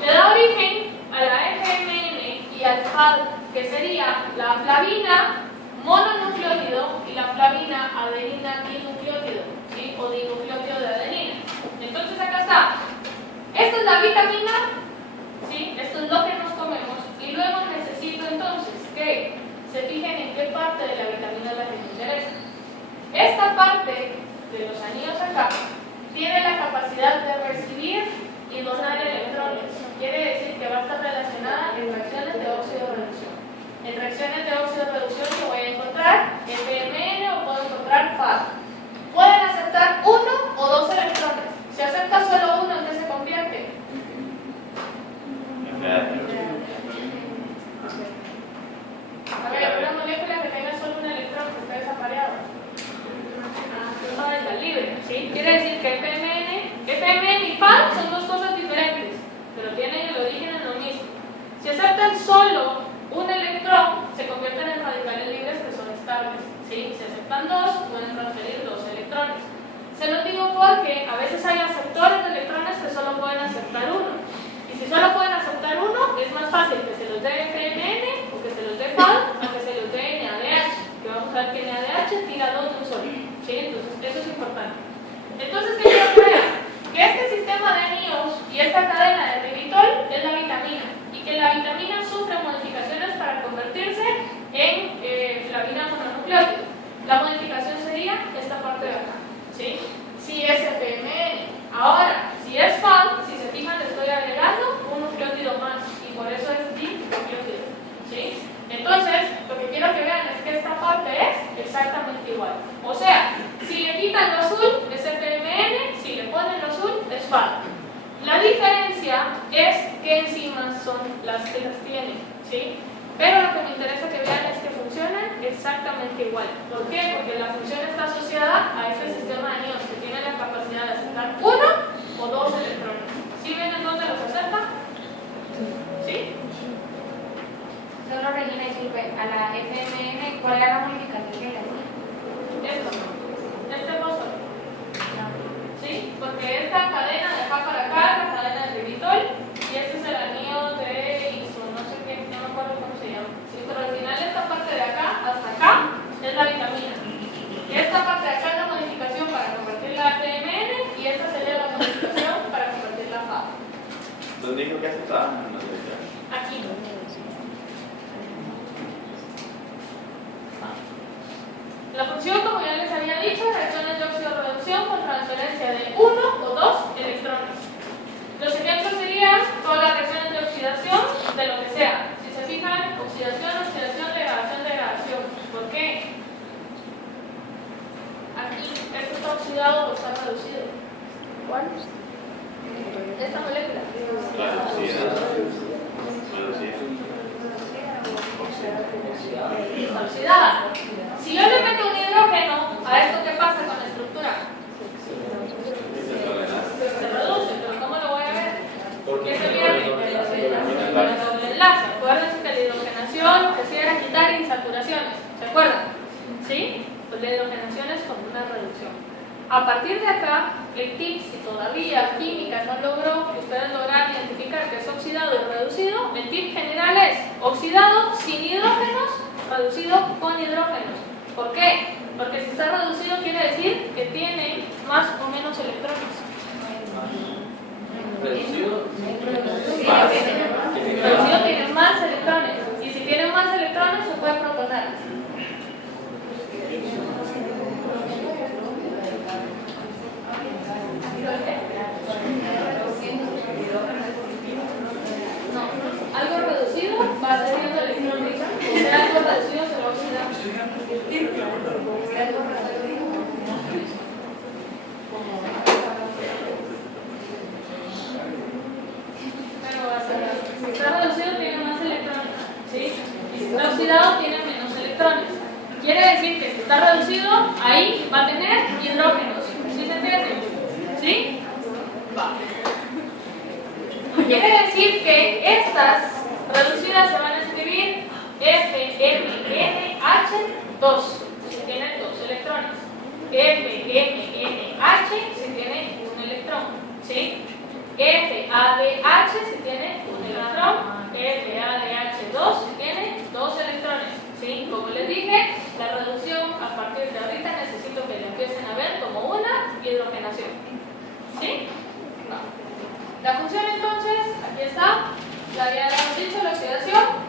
le da origen a la FMN y al FAD, que sería la flavina mononucleótido y la flavina adenina dinucleótido, ¿sí? O dinucleótido de adenina. Entonces acá está. Esta es la vitamina, ¿sí? Esto es lo que nos comemos. Y luego necesito entonces que se fijen en qué parte de la vitamina es la que me interesa. Esta parte de los anillos acá tiene la capacidad de recibir y donar electrones. Quiere decir que va a estar relacionada en reacciones de óxido-reducción. En reacciones de óxido-reducción yo voy a encontrar FMN o puedo encontrar FAD. Pueden aceptar 1 o 2 electrones. Si acepta solo uno, ¿en qué se convierte? A ver, una molécula que tenga solo un electrón que esté desapareado. Es la libre, ¿sí? Quiere decir que FMN y FAD son dos cosas diferentes, pero tienen el origen en lo mismo. Si aceptan solo un electrón, se convierten en radicales libres que son estables, ¿sí? Si aceptan 2, pueden transferir 2 electrones. Se lo digo porque a veces hay aceptores de electrones que solo pueden aceptar 1. Y si solo pueden aceptar 1, es más fácil que se los dé FMN o que se los dé FAD a que se los dé NADH. Que vamos a ver que NADH tira 2 de un solo, ¿sí? Entonces, eso es importante. Entonces, ¿qué quiero que vean? Que este sistema de anillos y esta cadena de ribitol es la vitamina. Y que la vitamina sufre modificaciones para convertirse en flavina mononucleótido. La modificación sería esta parte de acá, ¿sí? Si es FMN. Ahora, si es FAD, si se fijan, le estoy agregando un nucleótido más y por eso es dinucleótido, ¿sí? Entonces, lo que quiero que vean es que esta parte es exactamente igual. O sea, si le quitan lo azul es FMN, si le ponen lo azul es FAD. La diferencia es qué enzimas son las que las tienen, ¿sí? Pero lo que me interesa que vean es que funcionan exactamente igual. ¿Por qué? Porque la función está asociada a este sistema de anillos que tiene la capacidad de aceptar 1 o 2 electrones. ¿Sí ven en dónde los acepta? ¿Sí? Solo Regina, disculpe, a la FMN, ¿cuál era la modificación que le hacía? Esto, este fósforo. ¿Sí? Porque esta cadena de acá para acá, la cadena de ribitol, y este es el anillo de iso, no sé qué, no me acuerdo cómo se llama. ¿Sí? Pero al final esta parte de acá hasta acá es la vitamina. Y esta parte de acá es la modificación para convertir la FMN y esta sería la modificación para convertir la FAD. ¿Dónde dijo que aceptaban? No sé. Aquí. La función, como ya les había dicho, reacciones de óxido-reducción con transferencia de 1 o 2 electrones. Los ejemplos serían todas las reacciones de oxidación de lo que sea. Si se fijan, oxidación, degradación. ¿Por qué? Aquí, esto está oxidado o está reducido. ¿Cuál? Esta molécula. Está oxidada. Si yo le meto un hidrógeno a esto, ¿qué pasa con la estructura? Se reduce, pero ¿cómo lo voy a ver? ¿Qué se pierde? El doble enlace. Acuérdense que la hidrogenación lo que hacía era quitar insaturaciones. ¿Se acuerdan? ¿Sí? Pues la hidrogenación es como una reducción. A partir de acá, el tip, si todavía química no logró que ustedes lograran identificar que es oxidado y reducido, el tip general es oxidado sin hidrógenos, reducido con hidrógenos. ¿Por qué? Porque si está reducido quiere decir que tiene más o menos electrones. Reducido. Reducido tiene más electrones. Y si tiene más electrones se puede protonar. No, algo reducido va teniendo electrones. O sea, algo reducido se va a oxidar. Si está reducido tiene más electrones, ¿sí? Y si está oxidado tiene menos electrones. Quiere decir que si está reducido, ahí va a tener hidrógenos. ¿Sí se entiende? ¿Sí? Va. Quiere decir que estas reducidas se van a escribir FMNH2 si tiene 2 electrones. FMNH si tiene un electrón, ¿sí? FADH si tiene un electrón, FADH2 si tiene 2 electrones, ¿sí? Como les dije, la reducción a partir de ahorita necesito que lo empiecen a ver como una hidrogenación, ¿sí? No. La función entonces, aquí está, ya habíamos dicho, la oxidación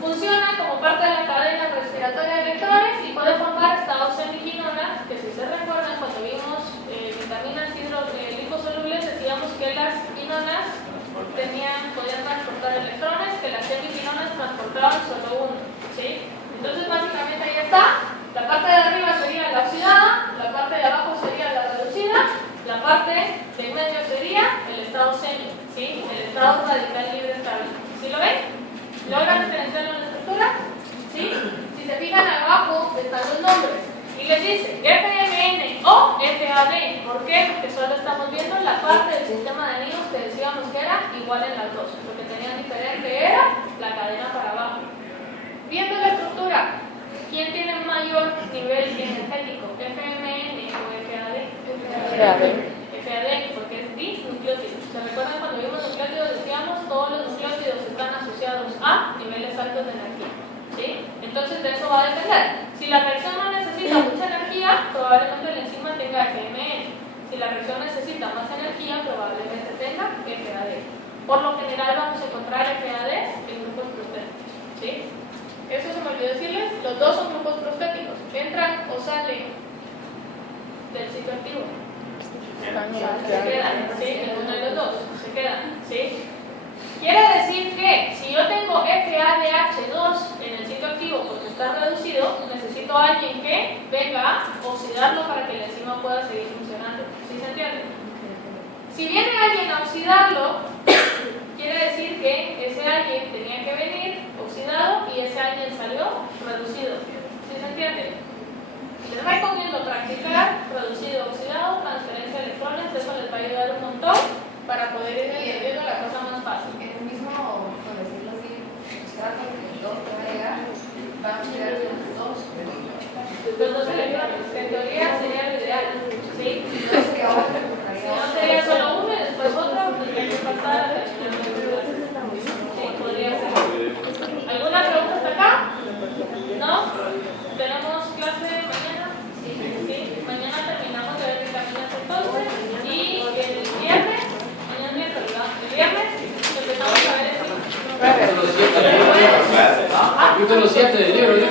funciona como parte de la cadena respiratoria de electrones y puede formar estados semiquinonas, que si se recuerdan cuando vimos vitaminas liposolubles decíamos que las quinonas podían transportar electrones, que las semiquinonas transportaban solo uno, ¿sí? Entonces básicamente ahí está, la parte de arriba sería la oxidada, la parte de abajo sería la reducida, la parte de medio sería el estado semi, ¿sí? El estado radical libre estable. ¿Sí lo ven? ¿Logran diferenciarlo en la estructura? ¿Sí? Si se fijan abajo están los nombres y les dice FMN o FAD. ¿Por qué? Porque solo estamos viendo la parte del sistema de anillos que decíamos que era igual en las dos. Lo que tenían diferente era la cadena para abajo. Viendo la estructura, ¿quién tiene mayor nivel energético? ¿FMN o FAD? FAD, porque es disnucleótido. ¿Se recuerdan cuando vimos nucleótidos? Decíamos todos los nucleótidos están asociados a niveles altos de energía, ¿sí? Entonces de eso va a depender. Si la reacción no necesita mucha energía, probablemente la enzima tenga FMN. Si la reacción necesita más energía, probablemente tenga FAD. Por lo general vamos a encontrar FADs en grupos prostéticos, ¿sí? Eso se me olvidó decirles, los dos son grupos prostéticos. Entran o salen del sitio activo. Se quedan, ¿sí? Ninguno de los dos, se quedan, ¿sí? Quiere decir que si yo tengo FADH2 en el sitio activo porque está reducido, necesito a alguien que venga a oxidarlo para que la enzima pueda seguir funcionando. ¿Sí se entiende? Si viene alguien a oxidarlo, quiere decir que ese alguien tenía que venir oxidado y ese alguien salió reducido. ¿Sí se entiende? Les recomiendo practicar reducido oxidado, transferencia de electrones, eso les va a ayudar un montón para poder ir entendiendo la cosa más fácil. En el mismo, por decirlo así, sustrato que el 2 te va a llegar, van a llegar los 2. Los 2 electrones, que en teoría sería lo ideal, ¿sí? Entonces, que ahora Si no sería solo uno y después otro, tendría que pasar a la sí, podría ser. ¿Alguna pregunta hasta acá? ¿No? ¿Tenemos clase mañana? Sí. Mañana terminamos de ver vitaminas entonces y el viernes, mañana es miércoles, ¿no? El viernes empezamos a ver el Capítulo 7 del libro.